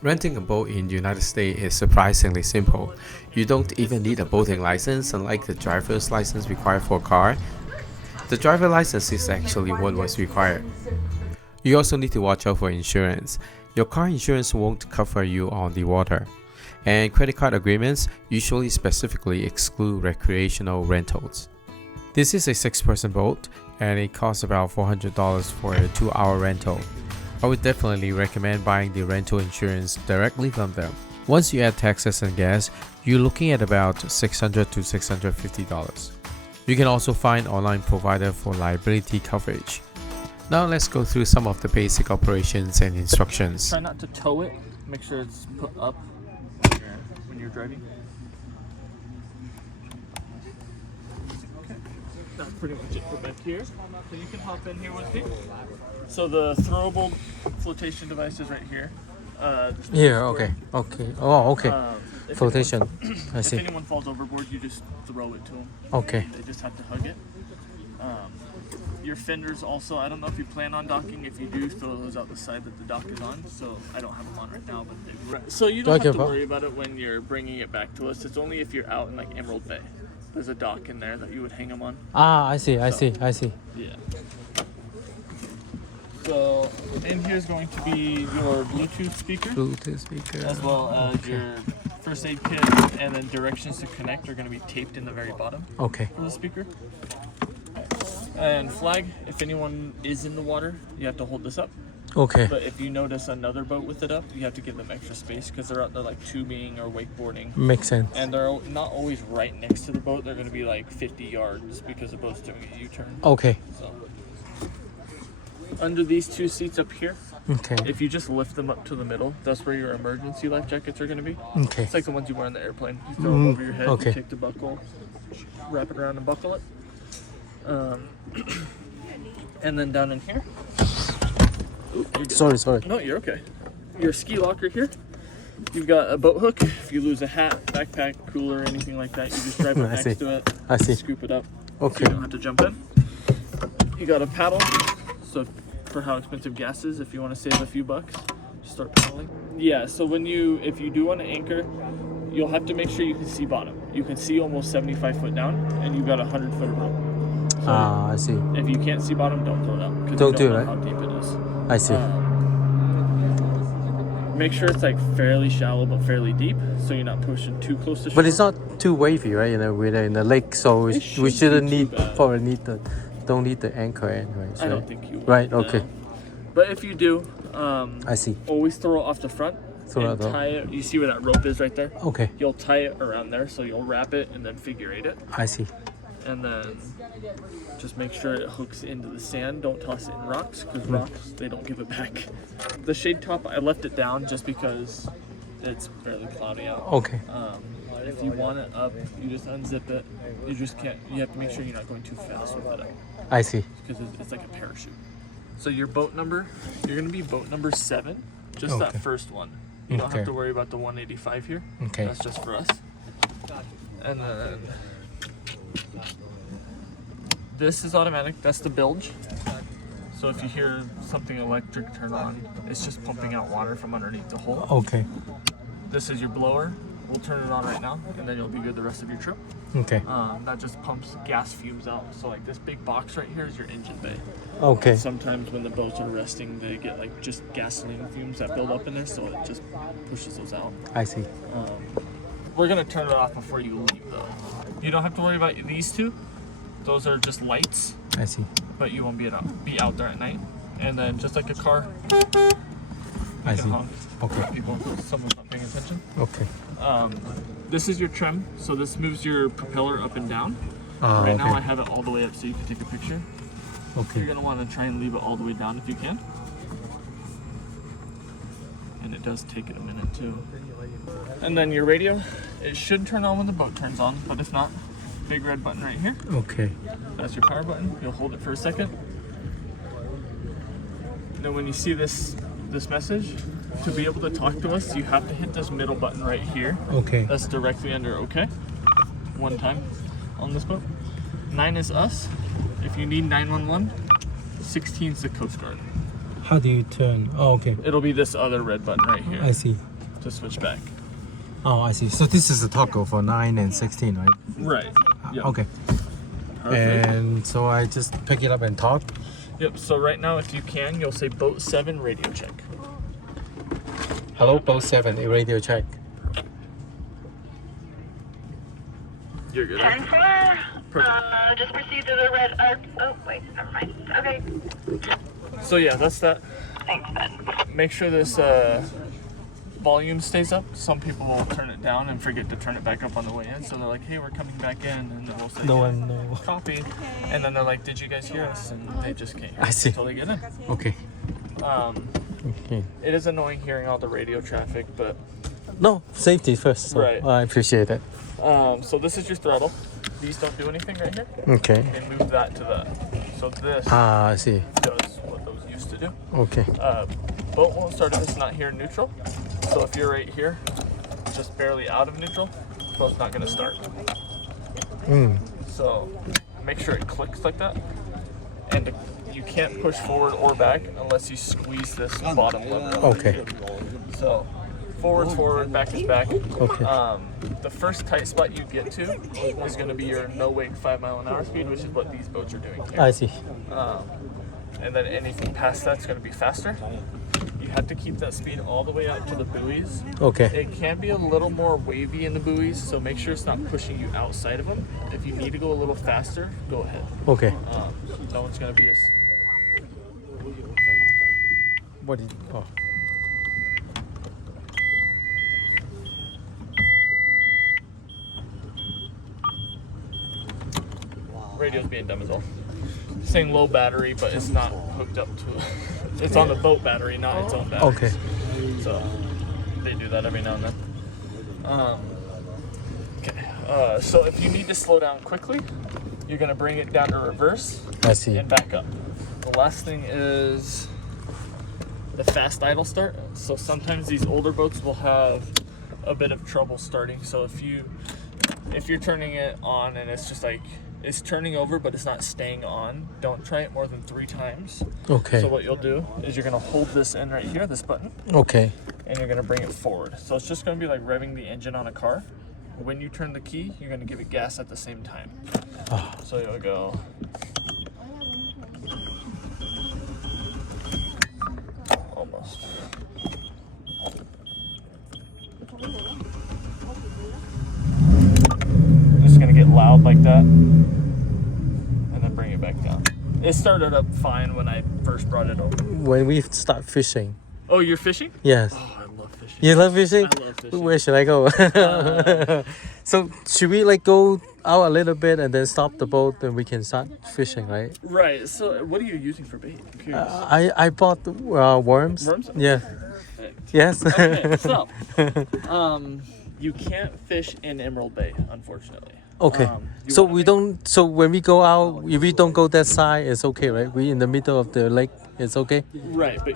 Renting a boat in the United States is surprisingly simple. You don't even need a boating license, unlike the driver's license required for a car. The driver license is actually what was required. You also need to watch out for insurance. Your car insurance won't cover you on the water. And credit card agreements usually specifically exclude recreational rentals. This is a 6-person boat and it costs about $400 for a 2-hour rental. I would definitely recommend buying the rental insurance directly from them. Once you add taxes and gas, you're looking at about $600 to $650. You can also find online provider for liability coverage. Now let's go through some of the basic operations and instructions. Try not to tow it. Make sure it's put up when you're driving. Okay. That's pretty much it for back here. So you can hop in here with me. So the throwable flotation device is right here. Here, okay. Oh, okay. Flotation. I see. If anyone falls overboard, you just throw it to them. Okay. They just have to hug it. Your fenders also, I don't know if you plan on docking. If you do, throw those out the side that the dock is on. So I don't have them on right now, but they. So you don't have to worry about it when you're bringing it back to us. It's only if you're out in like Emerald Bay. There's a dock in there that you would hang them on. Ah, I see. Yeah. So in here is going to be your Bluetooth speaker. As well as your first aid kit, and then directions to connect are going to be taped in the very bottom. Okay. For the speaker. And flag, if anyone is in the water, you have to hold this up. Okay. But if you notice another boat with it up, you have to give them extra space because they're out there like tubing or wakeboarding. Makes sense. And they're not always right next to the boat. They're going to be like 50 yards because the boat's doing a U-turn. Okay. So, under these two seats up here, Okay. if you just lift them up to the middle, that's where your emergency life jackets are going to be. Okay. It's like the ones you wear on the airplane. You throw them over your head, okay. you take the buckle, wrap it around and buckle it. And then down in here. Ooh, Sorry. No, you're okay. Your ski locker here. You've got a boat hook. If you lose a hat, backpack, cooler, anything like that, you just drive it I next see. to it. I see. Scoop it up. Okay. So you don't have to jump in. You got a paddle. So for how expensive gas is, if you want to save a few bucks, just start paddling. Yeah. So if you do want to anchor, you'll have to make sure you can see bottom. You can see almost 75 foot down, and you've got a 100-foot rope. So I see. if you can't see bottom, don't throw it out. 'Cause Don't you do know it, how deep it is. I see. Make sure it's like fairly shallow but fairly deep, so you're not pushing too close to shore. But it's not too wavy, right? We're in the lake, so we shouldn't don't need the anchor anyway. I don't think you will. Right, no. okay. But if you do, I see. always throw it off the front. And tie it. You see where that rope is right there? Okay. You'll tie it around there, so you'll wrap it and then figure eight it. I see. And then just make sure it hooks into the sand. Don't toss it in rocks, because rocks, they don't give it back. The shade top, I left it down just because it's fairly cloudy out. Okay. If you want it up, you just unzip it. You just can't, you have to make sure you're not going too fast with it up, I see. because it's like a parachute. So your boat number, you're going to be boat number 7, just that first one. You don't have to worry about the 185 here. Okay. That's just for us. And then this is automatic. That's the bilge. So if you hear something electric turn on, it's just pumping out water from underneath the hole. Okay. This is your blower. We'll turn it on right now, and then you'll be good the rest of your trip. Okay. That just pumps gas fumes out. So like this big box right here is your engine bay. Okay. Sometimes when the boats are resting, they get like just gasoline fumes that build up in there, so it just pushes those out. I see. We're gonna turn it off before you leave though. You don't have to worry about these two. Those are just lights, I see. but you won't be out there at night. And then just like a car, I see. Okay. People, someone's not paying attention. Okay. This is your trim, so this moves your propeller up and down. Right now I have it all the way up so you can take a picture. Okay. You're gonna want to try and leave it all the way down if you can. And it does take it a minute too. And then your radio, it should turn on when the boat turns on, but if not, big red button right here. Okay. That's your power button. You'll hold it for a second. And then when you see this message, to be able to talk to us, you have to hit this middle button right here. Okay. That's directly under OK. One time on this boat. 9 is us. If you need 911, 16 is the Coast Guard. How do you turn? Oh, okay. It'll be this other red button right here I see. to switch back. Oh, I see. So this is a toggle for 9 and 16, right? Right. Yep. Okay. Perfect. And so I just pick it up and talk. Yep. So right now, if you can, you'll say boat 7 radio check. Hello, boat 7, a radio check. You're good. 10-4. Perfect. Just proceed to the red. Oh wait, never mind. Okay. So yeah, that's that. Thanks, Ben. Make sure this volume stays up. Some people will turn it down and forget to turn it back up on the way in. So they're like, "Hey, we're coming back in," and then we'll say, No "Yeah, one know. copy." And then they're like, "Did you guys hear us?" And they just can't hear I us see. until they get in. Okay. Okay. It is annoying hearing all the radio traffic, but No, safety first. So Right. I appreciate it. so this is your throttle. These don't do anything right here. Okay. And move that to that. So this I see. does what those used to do. Okay. Boat won't start if it's not here in neutral. So if you're right here, just barely out of neutral, boat's not gonna start. So make sure it clicks like that. And you can't push forward or back unless you squeeze this bottom lever. Okay. So forward's forward, back is back. Okay. The first tight spot you get to is going to be your no wake 5 mile an hour speed, which is what these boats are doing here. I see. And then anything past that's going to be faster. You have to keep that speed all the way out to the buoys. Okay. It can be a little more wavy in the buoys, so make sure it's not pushing you outside of them. If you need to go a little faster, go ahead. Okay. No one's going to be as... What did? Oh. Radio's being dumb as well. Saying low battery, but it's not hooked up to. It's on the boat battery, not its own battery. Okay. So they do that every now and then. Okay. So if you need to slow down quickly, you're gonna bring it down to reverse I see. and back up. The last thing is the fast idle start. So sometimes these older boats will have a bit of trouble starting. So if you're turning it on and it's just like it's turning over but it's not staying on, don't try it more than 3 times. Okay. So what you'll do is you're gonna hold this in right here, this button, Okay. and you're gonna bring it forward. So it's just gonna be like revving the engine on a car. When you turn the key, you're gonna give it gas at the same time. So you'll go. Almost. Just gonna get loud like that, and then bring it back down. It started up fine when I first brought it over. When we start fishing. Oh, you're fishing? Yes. Oh, I love fishing. You love fishing? I love fishing. Where should I go? So should we like go out a little bit and then stop the boat and we can start fishing, right? Right. So, what are you using for bait? I'm curious. I bought worms. Worms? Yeah. Perfect. Yes. Okay. So, you can't fish in Emerald Bay, unfortunately. Okay. You So wanna we make- don't. So when we go out, if we don't go that side, it's okay, right? We in the middle of the lake, it's okay. Right, but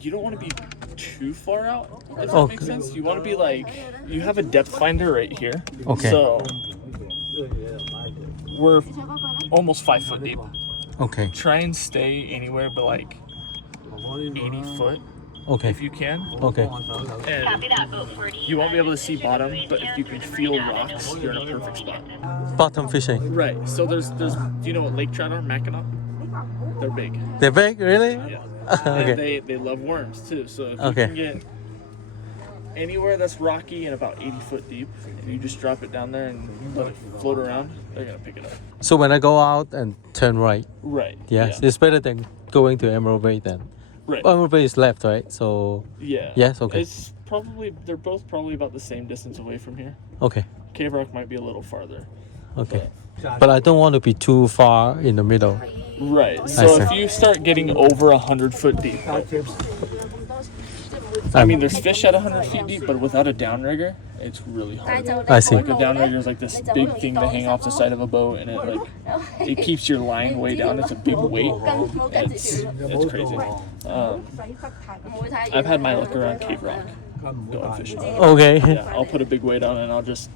you don't want to be too far out. If that Oh, makes sense. You want to be like you have a depth finder right here. Okay. So we're almost 5 foot deep. Okay. Try and stay anywhere but like 80 foot Okay. if you can. Okay. And Copy that, boat 40. you won't be able to see bottom, but if you can feel rocks, you're in a perfect spot. Bottom fishing. Right. So there's do you know what lake trout are? Mackinac? They're big. They're big, really? Yeah. Okay. And they love worms too. So if Okay. you can get anywhere that's rocky and about 80 foot deep, and you just drop it down there and let it float around, they're gonna pick it up. So when I go out and turn right, Right. yes, Yeah. it's better than going to Emerald Bay then. Right. Emerald Bay is left, right? So Yeah. Yes, okay. It's probably they're both probably about the same distance away from here. okay, Cave Rock might be a little farther. okay. But I don't want to be too far in the middle. Right. So see. if you start getting over 100 foot deep, I mean, there's fish at 100 feet deep, but without a downrigger, it's really hard. I see. Like a downrigger is like this big thing to hang off the side of a boat, and it keeps your line way down. It's a big weight. It's crazy. I've had my luck around Cave Rock going fishing. Okay, Yeah, I'll put a big weight on it and I'll just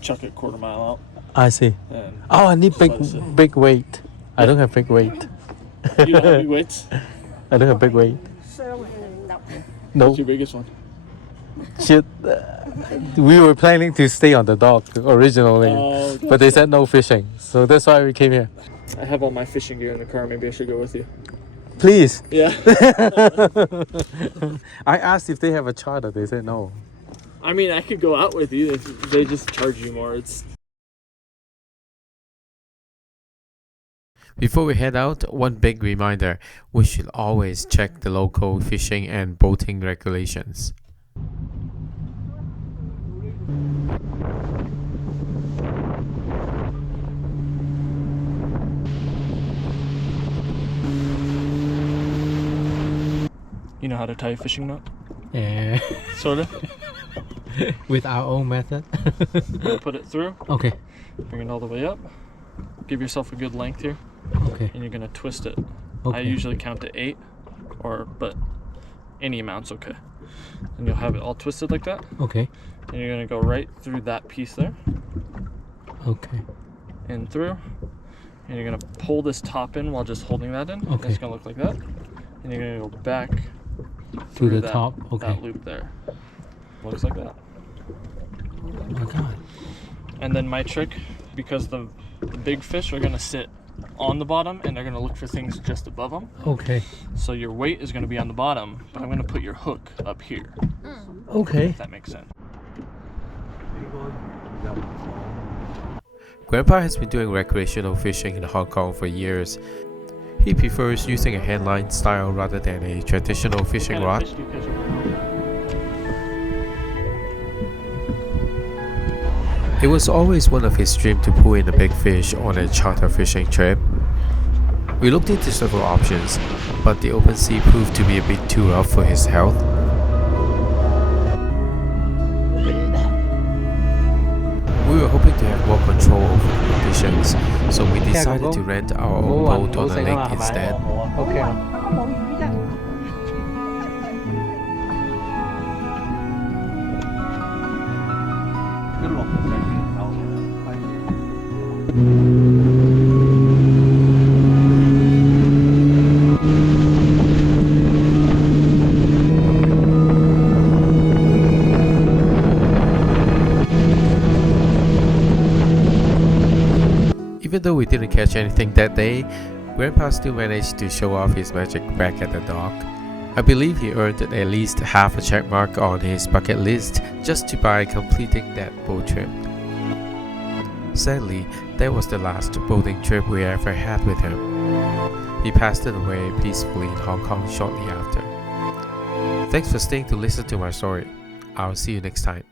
chuck it quarter mile out. I see. And Oh, I need Let us see. big weight. I don't have big weight. you don't have big weights? I don't have big weight. No. What's your biggest one? Shit. We were planning to stay on the dock originally, but they said no fishing, so that's why we came here. I have all my fishing gear in the car. Maybe I should go with you. Please. Yeah. I asked if they have a charter. They said no. I mean, I could go out with you. They just charge you more. Before we head out, one big reminder, we should always check the local fishing and boating regulations. You know how to tie a fishing knot? Yeah. Sort of. With our own method. Put it through. Okay. Bring it all the way up. Give yourself a good length here. Okay. And you're gonna twist it. Okay. I usually count to 8, but any amount's okay. And you'll have it all twisted like that. Okay. And you're gonna go right through that piece there. Okay. And through. And you're gonna pull this top in while just holding that in. Okay. It's gonna look like that. And you're gonna go back To the that, top. Okay. that loop there. Looks like that. Oh my god. And then my trick, because the big fish are gonna sit on the bottom and they're gonna look for things just above them. Okay. So your weight is gonna be on the bottom, but I'm gonna put your hook up here. Okay. If that makes sense. Grandpa has been doing recreational fishing in Hong Kong for years. He prefers using a handline style rather than a traditional fishing What kind rod. of fish do you catch? It was always one of his dreams to pull in a big fish on a charter fishing trip. We looked into several options, but the open sea proved to be a bit too rough for his health. We were hoping to have more control over the conditions, so we decided to rent our own boat on the lake instead. Okay. Even though we didn't catch anything that day, Grandpa still managed to show off his magic back at the dock. I believe he earned at least half a check mark on his bucket list just by completing that boat trip. Sadly, that was the last boating trip we ever had with him. He passed away peacefully in Hong Kong shortly after. Thanks for staying to listen to my story. I'll see you next time.